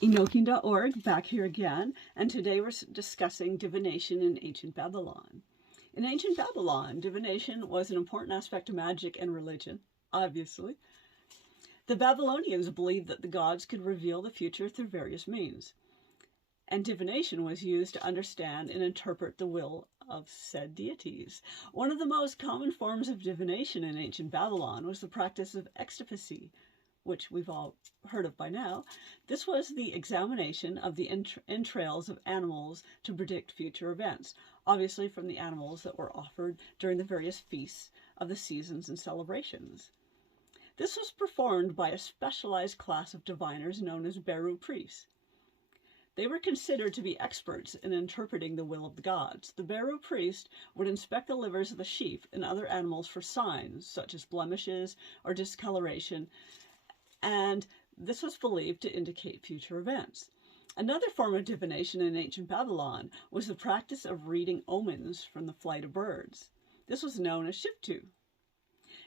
Enochian.org, back here again, and today we're discussing divination in ancient Babylon. In ancient Babylon, divination was an important aspect of magic and religion, obviously. The Babylonians believed that the gods could reveal the future through various means, and divination was used to understand and interpret the will of said deities. One of the most common forms of divination in ancient Babylon was the practice of ecstophacy, which we've all heard of by now. This was the examination of the entrails of animals to predict future events, obviously from the animals that were offered during the various feasts of the seasons and celebrations. This was performed by a specialized class of diviners known as Beru priests. They were considered to be experts in interpreting the will of the gods. The Beru priest would inspect the livers of the sheep and other animals for signs, such as blemishes or discoloration, and this was believed to indicate future events. Another form of divination in ancient Babylon was the practice of reading omens from the flight of birds. This was known as Shiptu,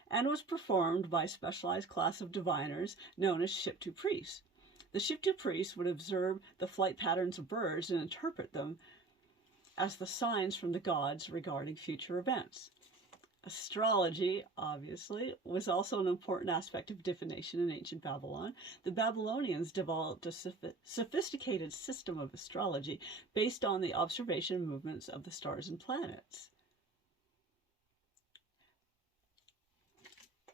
and was performed by a specialized class of diviners known as Shiptu priests. The Shiptu priests would observe the flight patterns of birds and interpret them as the signs from the gods regarding future events. Astrology, obviously, was also an important aspect of divination in ancient Babylon. The Babylonians developed a sophisticated system of astrology based on the observation movements of the stars and planets.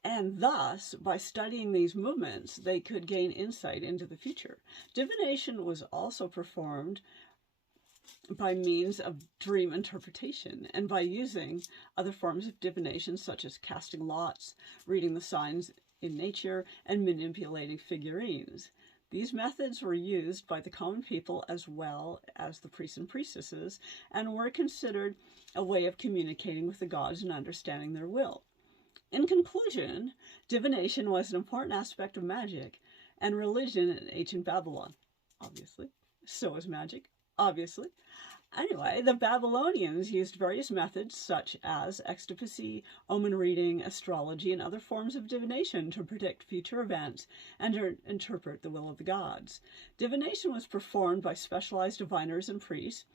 And thus, by studying these movements, they could gain insight into the future. Divination was also performed by means of dream interpretation and by using other forms of divination such as casting lots, reading the signs in nature, and manipulating figurines. These methods were used by the common people as well as the priests and priestesses and were considered a way of communicating with the gods and understanding their will. In conclusion, divination was an important aspect of magic and religion in ancient Babylon, obviously. So was magic, obviously. Anyway, the Babylonians used various methods such as ecstophacy, omen reading, astrology, and other forms of divination to predict future events and to interpret the will of the gods. Divination was performed by specialized diviners and priests,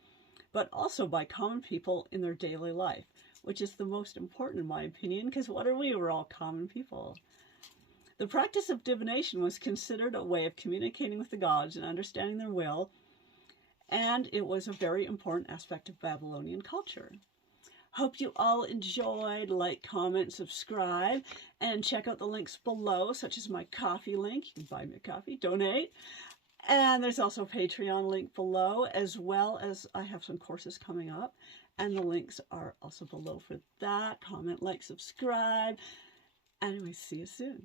but also by common people in their daily life, which is the most important in my opinion, because what are we? We're all common people. The practice of divination was considered a way of communicating with the gods and understanding their will, and it was a very important aspect of Babylonian culture. Hope you all enjoyed. Like, comment, subscribe, and check out the links below, such as my coffee link. You can buy me a coffee, donate. And there's also a Patreon link below, as well as I have some courses coming up, and the links are also below for that. Comment, like, subscribe. Anyway, see you soon.